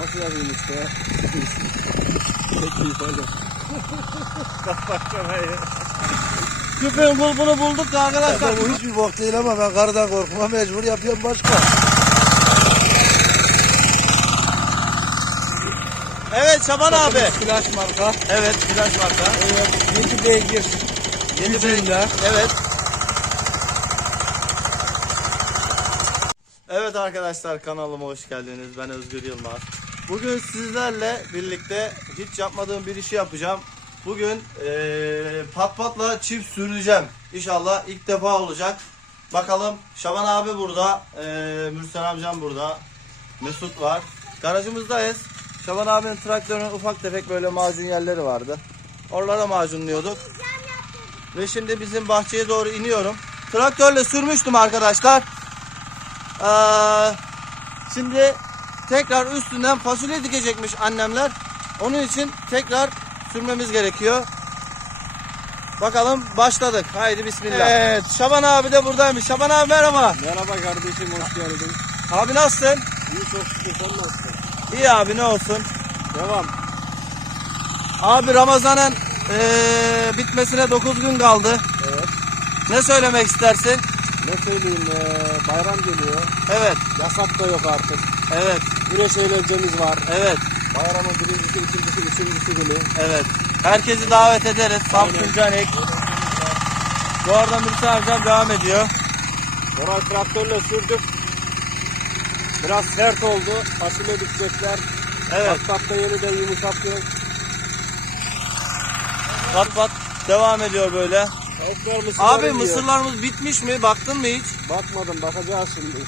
Nasıl yapayım işte? Peki hocam. Küpün kulbunu bulduk da arkadaşlar. bu hiçbir bok değil ama ben kardan korkma mecbur yapıyorum başka. Evet Şaban abi. Flash marka. Evet flash marka. Evet. Yedi beygir. Yeni Güzeller. Evet. Evet arkadaşlar kanalıma hoş geldiniz. Ben Özgür Yılmaz. Bugün sizlerle birlikte hiç yapmadığım bir işi yapacağım. Bugün eee pat patla çift süreceğim. İnşallah ilk defa olacak. Bakalım Şaban abi burada, eee Mürsel amcam burada, Mesut var. Garajımızdayız. Şaban abinin traktörünün ufak tefek böyle macun yerleri vardı. Oralara macunluyorduk. Ve şimdi bizim bahçeye doğru iniyorum. Traktörle sürmüştüm arkadaşlar. Ee, şimdi tekrar üstünden fasulye dikecekmiş annemler. Onun için tekrar sürmemiz gerekiyor. Bakalım başladık. Haydi bismillah. Evet Şaban abi de buradaymış. Şaban abi merhaba. Merhaba kardeşim hoş geldin. Abi nasılsın? İyi çok şükür sen nasılsın? İyi abi ne olsun. Devam. Abi Ramazan'ın eee, bitmesine 9 gün kaldı. Evet. Ne söylemek istersin? Ne söyleyeyim ee, bayram geliyor. Evet, Yasak da yok artık. evet, Güneş eğlencemiz var. evet. Bayramın birincisi, ikincisi, üçüncüsü günü. Evet. Herkesi davet ederiz. Samsun Canik. Bu arada Mürsel amcam devam ediyor. Orayı traktörle sürdük. Biraz sert oldu. Fasulye dikecekler. Evet. Pat da yeniden yumuşatıyor. Pat pat devam ediyor böyle. Tavuklar mısırları Abi yiyor. mısırlarımız bitmiş mi? Baktın mı hiç? Bakmadım bakacağız şimdi.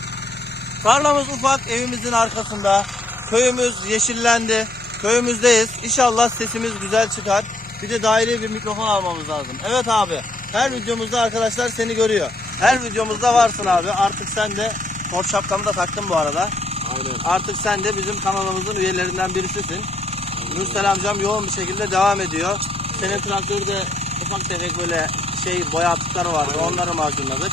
Tarlamız ufak evimizin arkasında. Köyümüz yeşillendi. Köyümüzdeyiz. İnşallah sesimiz güzel çıkar. Bir de daire bir mikrofon almamız lazım. Evet abi. Her videomuzda arkadaşlar seni görüyor. Her videomuzda varsın abi. Artık sen de spor şapkamı da taktım bu arada. Aynen. Artık sen de bizim kanalımızın üyelerinden birisisin. Mürsel amcam yoğun bir şekilde devam ediyor. Senin traktörde ufak tefek böyle şey boya atıkları vardı. Aynen. Onları macunladık.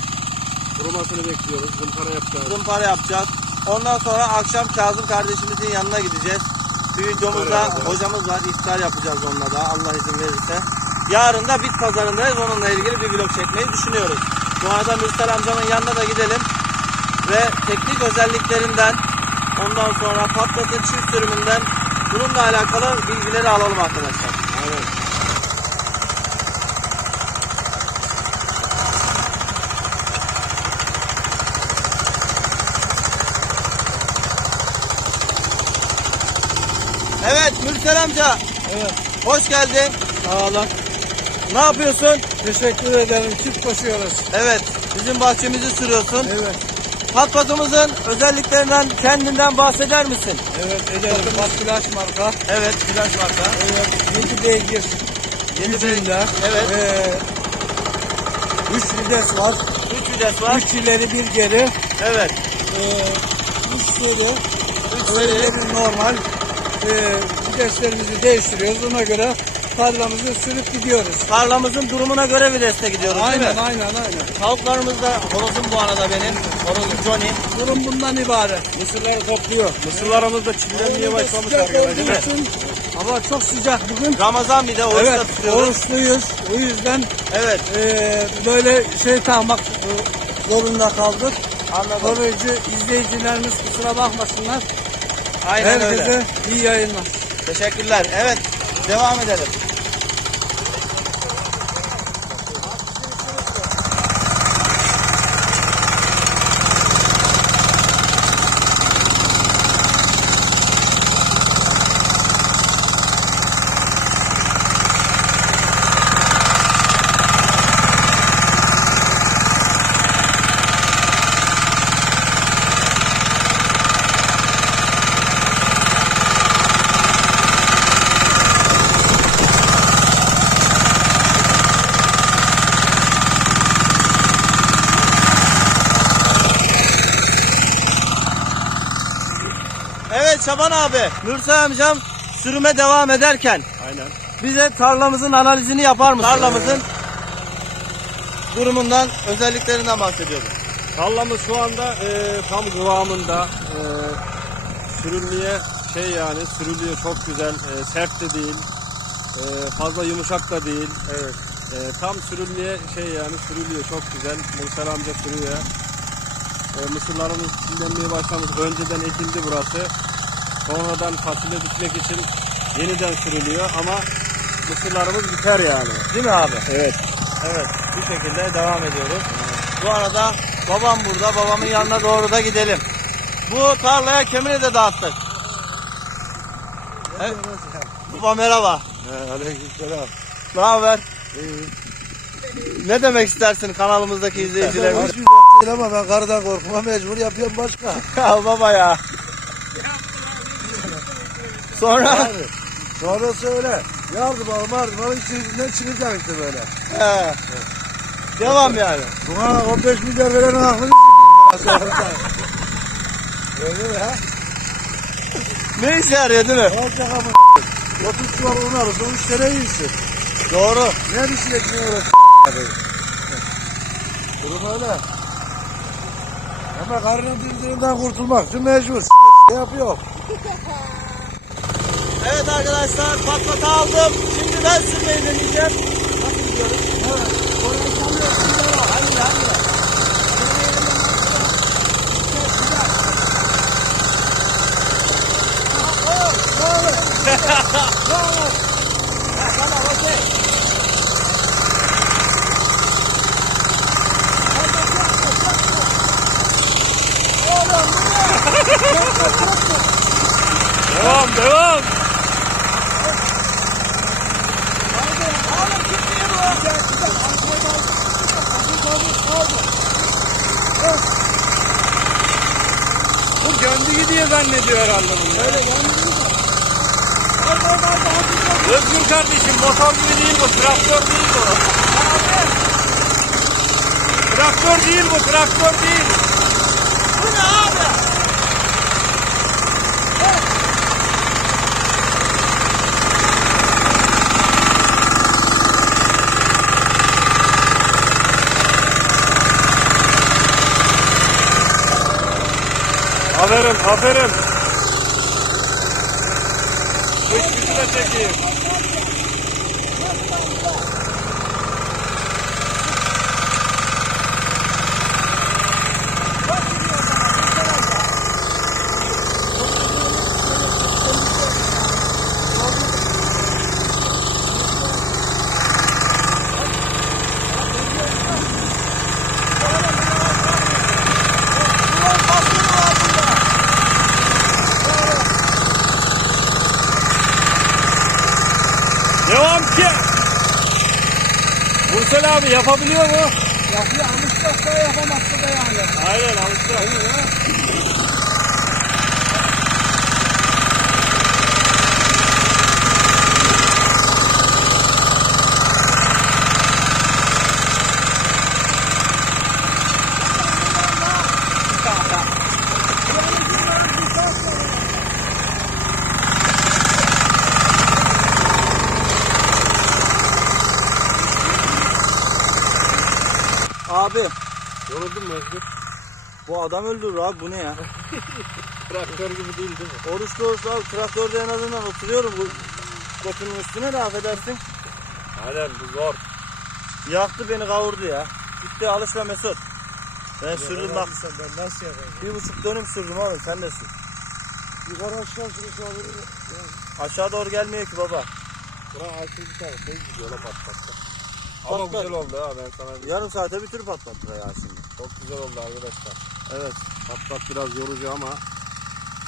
Kurumasını bekliyoruz. Zımpara yapacağız. Zımpara yapacağız. Ondan sonra akşam Kazım kardeşimizin yanına gideceğiz. Evet. hocamız var. İftar yapacağız onunla da Allah izin verirse. Yarın da bit pazarındayız. Onunla ilgili bir vlog çekmeyi düşünüyoruz. Bu arada Mürsel amcamın yanına da gidelim. Ve teknik özelliklerinden ondan sonra patlatın çift sürümünden bununla alakalı bilgileri alalım arkadaşlar. Aynen. Evet Mürsel amca. Evet. Hoş geldin. Sağ olun. Ne yapıyorsun? Teşekkür ederim. Çift koşuyoruz. Evet. Bizim bahçemizi sürüyorsun. Evet. Patpatımızın özelliklerinden kendinden bahseder misin? Evet ederim. Flash marka. Evet, flash marka. Evet. Yedi beygir. Yeni Güzeller. Evet. Ee, üç vites var. 3 vites var. Üç ileri bir geri. Evet. Ee, üç seri. 3 seri. Normal. Ee, viteslerimizi değiştiriyoruz. Ona göre tarlamızı sürüp gidiyoruz. Tarlamızın durumuna göre viteste gidiyoruz Aynen değil mi? aynen aynen. Tavuklarımız da horozum bu arada benim. Horozum Johnny. Durum bundan ibaret. Mısırları topluyor. Mısırlarımız da çillenmeye başlamış arkadaşlar. hava çok sıcak bugün. Ramazan bir de oruç da Evet, tutuyoruz. oruçluyuz. O yüzden Evet, eee, böyle şey takmak e, zorunda kaldık. anladım. Koruyucu izleyicilerimiz kusura bakmasınlar. Aynen Herkese öyle. iyi yayınlar. Teşekkürler. Evet, devam edelim. Evet Şaban abi, Mürsel amcam sürüme devam ederken Aynen. bize tarlamızın analizini yapar mısın? Tarlamızın durumundan, özelliklerinden bahsediyoruz. Tarlamız şu anda eee, tam kıvamında eee sürülmeye şey yani sürülüyor çok güzel. E, sert de değil. E, fazla yumuşak da değil. Evet. E, tam sürülmeye şey yani sürülüyor çok güzel. Musa amca sürüyor. E, mısırlarımız çimlenmeye başlamış. Önceden ekildi burası. Sonradan fasulye dikmek için yeniden sürülüyor ama mısırlarımız biter yani. Değil mi abi? Evet. Evet. Bu şekilde devam ediyoruz. Bu arada babam burada. Babamın yanına doğru da gidelim. Bu tarlaya kemini de dağıttık. Evet. Baba merhaba. Aleykümselam. Ne haber? Ne demek istersin kanalımızdaki izleyicilerimiz? Hiçbir değil ama ben kardan korkma mecbur yapıyorum başka. ya baba ya. Sonra Yani sonra söyle. Yardım al yardım al içinden çıkacak işte böyle. He. devam yani. Buna 15 milyar veren aklını Öyle mi ha? Ne işe yarıyor değil mi? Olacak ama 30 çuval un 3 tane yiyorsun. Doğru. Ne düşün ekmeğe uğraşsın Durum öyle. Ama karnın dildirinden kurtulmak için mecbur. Ne yapıyor? Evet arkadaşlar patlat aldım. Şimdi ben sürmeyi deneyeceğim. Nasıl gidiyoruz? Evet. Orayı sallıyorsun. Devam. Hadi hadi. Tamam okey. Devam devam. Bu kendi gidiyor zannediyor herhalde bunu. Öyle Özgür kardeşim motor gibi değil bu, traktör değil bu. Traktör değil bu, traktör değil. Aferin, aferin. Dış gücü de çekeyim. Devam ki. Mursel abi yapabiliyor mu? Yapıyor alışsak da yapamazsa da yani. Aynen alıştı. Abi Yoruldun mu Özgür? bu adam öldürür abi bu ne ya? Traktör gibi değil değil mi? Oruçlu oruçlu abi traktörde en azından oturuyorum bu kotunun üstüne de affedersin. Aynen bu zor. Yaktı beni kavurdu ya. Gitti alışla Mesut. Ben sürdüm bak. Ben nasıl yapayım? Bir buçuk dönüm sürdüm oğlum sen de sür. Yukarı aşağı şurası olur. Aşağı doğru gelmiyor ki baba. Bura açı bir tane şey gidiyor la pat pat. Ama güzel oldu ha ben sana diyeyim. Yarım saate bitir patlattıra ya şimdi. Çok güzel oldu arkadaşlar. Evet. Patlat biraz yorucu ama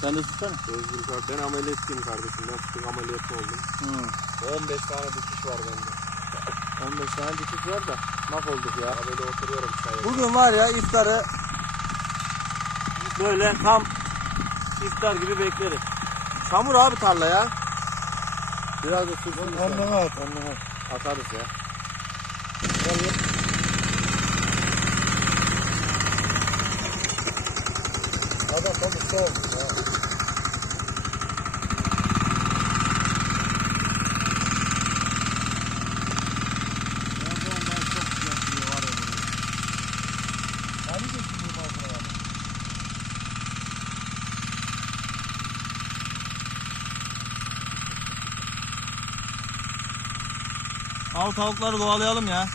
Sen de tutsana. Özgür kar- ben ameliyatlıyım kardeşim. Ben fıtık ameliyatı oldum. Hı. 15 tane dikiş var bende. 15 tane dikiş var da mahvolduk ya. Ya böyle oturuyorum çaya. Bugün var ya iftarı böyle tam iftar gibi bekleriz. Çamur abi tarla ya. Biraz da sürsün. Anneme at anneme. Atarız ya. Al tavukları doğalayalım ya.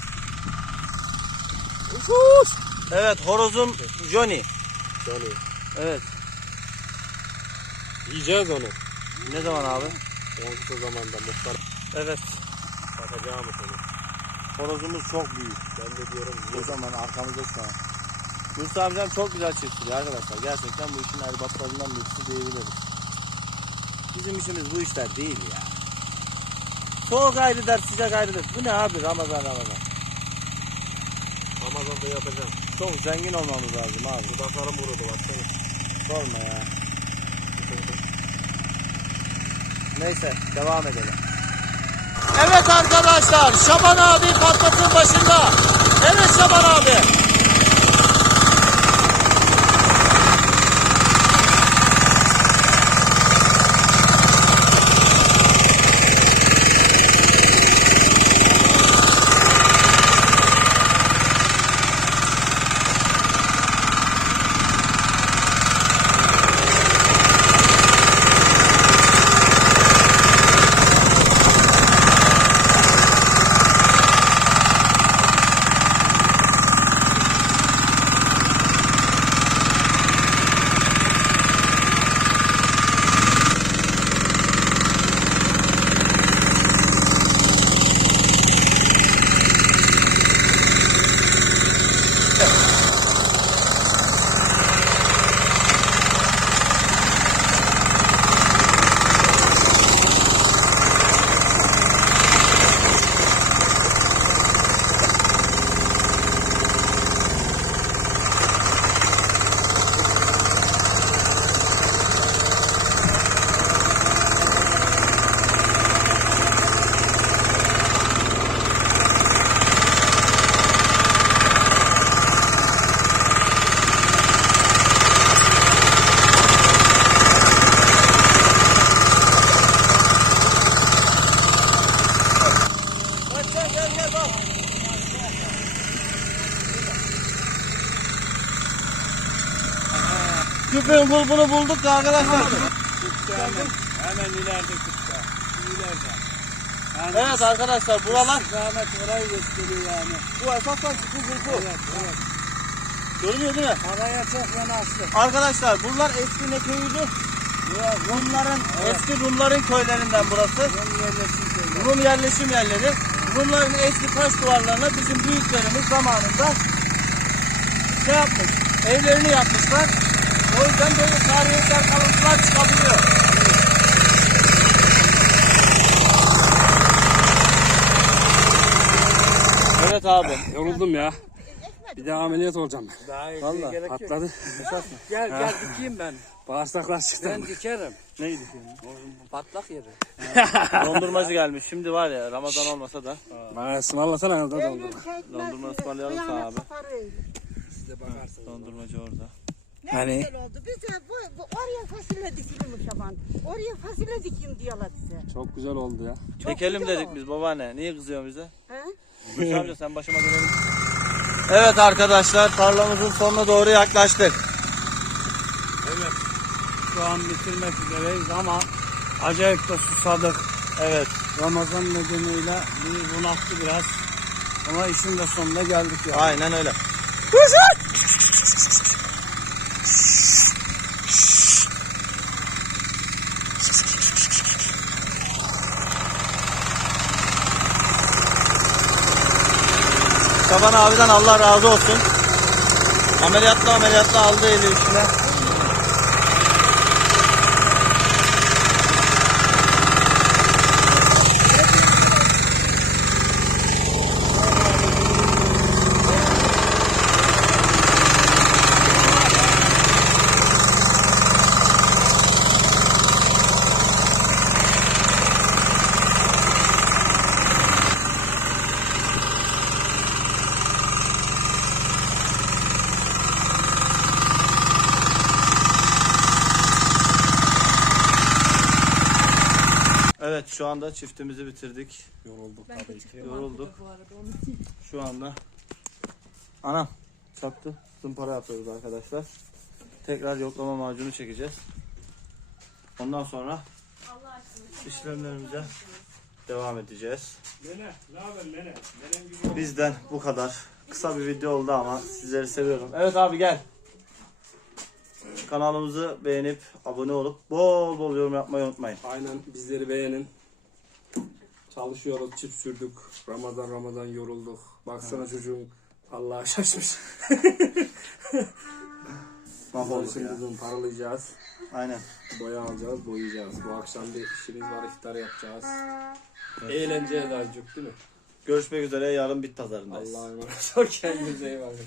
Evet horozum Johnny. Johnny. Evet. Yiyeceğiz onu. Ne zaman abi? En kısa zamanda muhtar Evet. bakacağım onu. Horozumuz çok büyük. Ben de diyorum O zaman arkamızda şu an. Yusuf amcam çok güzel çiftçiliyor arkadaşlar. Gerçekten bu işin erbatlarından birisi diyebiliriz. Bizim işimiz bu işler değil ya. Soğuk ayrı der, sıcak ayrı der. Bu ne abi Ramazan Ramazan. Amazon'da yapacağım. Çok zengin olmamız lazım abi. Dudaklarım vurudu baksana. Sorma ya. Neyse devam edelim. Evet arkadaşlar Şaban abi patlatın başında. Evet Şaban abi. Küpün kulbunu bulduk da arkadaşlar. Hemen, hemen ileride kıtta. İleride. Yani Evet arkadaşlar buralar istikamet orayı gösteriyor yani. bu esasdan küpün kulbu. Evet, evet. Görünüyor değil mi? Paraya çok yanaştı. Arkadaşlar buralar eski ne köyüydü? Rumların, eski Rumların köylerinden burası. Rum yerleşim köyleri. Rum yerleşim yerleri. Rumların eski taş duvarlarına bizim büyüklerimiz zamanında şey yapmış, evlerini yapmışlar. O yüzden böyle tarihsel kalıntılar çıkabiliyor. Evet abi. Yoruldum ya. Bir daha ameliyat olacağım ben. Daha iyi Vallahi, gerek yok. Patladı. Gel gel dikeyim ben. Bağırsaklar çıktı. Ben dikerim. Neydi? Patlak yeri. Dondurmacı gelmiş. Şimdi var ya Ramazan olmasa da Bana ısmarlasana dondurma. Dondurma ısmarlayalım sana abi. Siz de bakarsınız. dondurmacı orada. Ne Hani? güzel oldu. Bize bu, bu oraya fasulye dikilim Şaban. Oraya fasulye dikin diyorlar bize. Çok güzel oldu ya. Çok Çekelim dedik oldu. biz babaanne. Niye kızıyorsun bize? He? Hüsnü amca sen başıma dönelim. Evet arkadaşlar tarlamızın sonuna doğru yaklaştık. Evet. Şu an bitirmek üzereyiz ama acayip de susadık. Evet. Ramazan nedeniyle bizi bunaktı biraz. Ama işin de sonuna geldik ya. Aynen öyle. Şaban abiden Allah razı olsun. Ameliyatla ameliyatla aldı eli işine. Evet şu anda çiftimizi bitirdik. Yorulduk tabii ki. Yorulduk. Şu anda. Anam çaktı. Zımpara yapıyoruz arkadaşlar. Tekrar yoklama macunu çekeceğiz. Ondan sonra işlemlerimize devam edeceğiz. Bizden bu kadar. Kısa bir video oldu ama sizleri seviyorum. Evet abi gel. Kanalımızı beğenip abone olup bol bol yorum yapmayı unutmayın. Aynen bizleri beğenin. Çalışıyoruz, çift sürdük. Ramazan Ramazan yorulduk. Baksana çocuğum Allah'a şaşmış. Şimdi ya. bizim paralayacağız. Aynen. Boya alacağız, boyayacağız. Bu akşam bir işimiz var, iftar yapacağız. Eğleneceğiz azıcık değil mi? Görüşmek üzere yarın bit pazarındayız. Allah'a emanet ol kendinize iyi bakın.